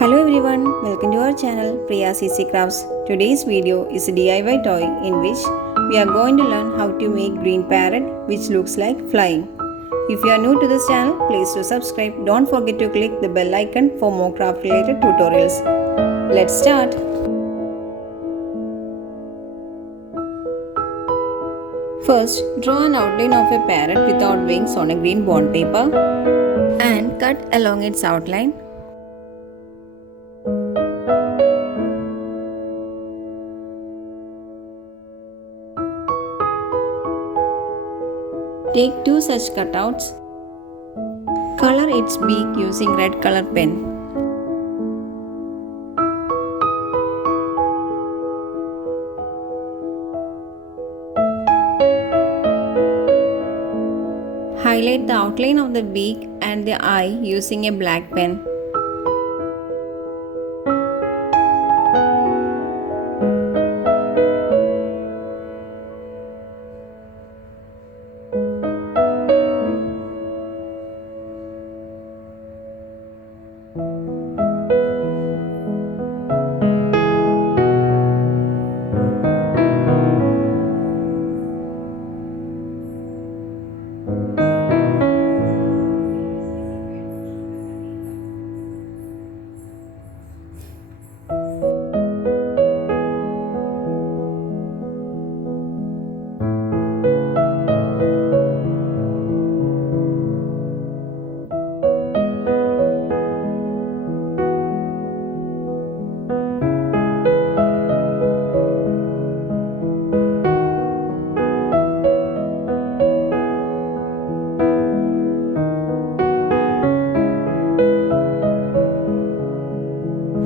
Hello everyone, welcome to our channel Priya CC Crafts. Today's video is a DIY toy in which we are going to learn how to make green parrot which looks like flying. If you are new to this channel, please do subscribe. Don't forget to click the bell icon for more craft related tutorials. Let's start. First, draw an outline of a parrot without wings on a green bond paper and cut along its outline. Take two such cutouts. Color its beak using red color pen. Highlight the outline of the beak and the eye using a black pen.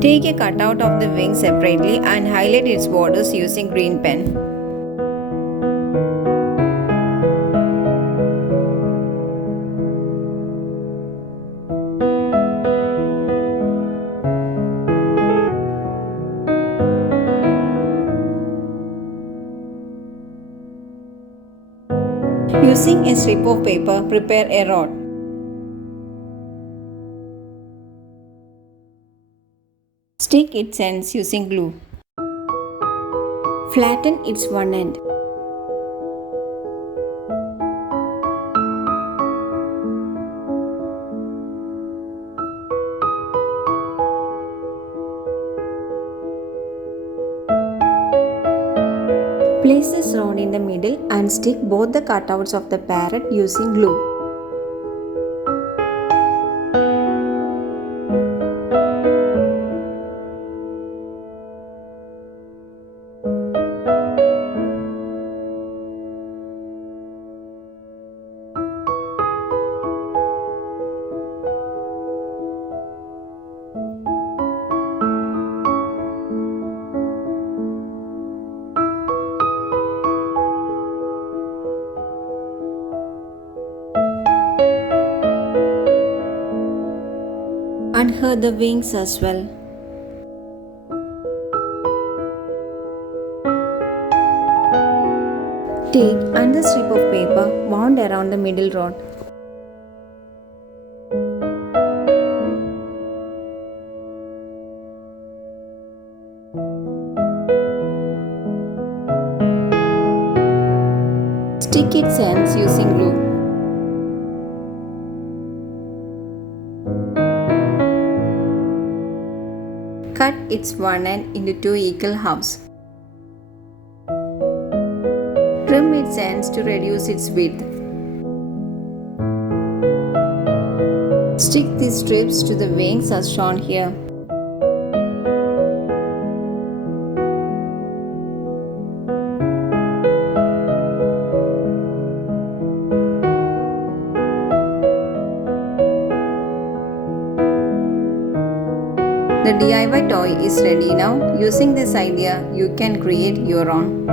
Take a cutout of the wing separately and highlight its borders using green pen. Using a strip of paper, prepare a rod. Stick its ends using glue. Flatten its one end. Place this rod in the middle and stick both the cutouts of the parrot using glue. Adhere the wings as well. Take another strip of paper wound around the middle rod. Stick its ends using glue. Cut its one end into two equal halves. Trim its ends to reduce its width. Stick these strips to the wings as shown here. The DIY toy is ready now. Using this idea, you can create your own.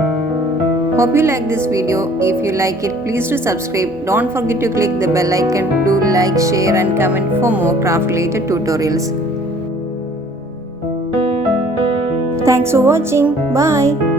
Hope you like this video. If you like it, please do subscribe. Don't forget to click the bell icon. Do like, share and comment for more craft related tutorials. Thanks for watching. Bye.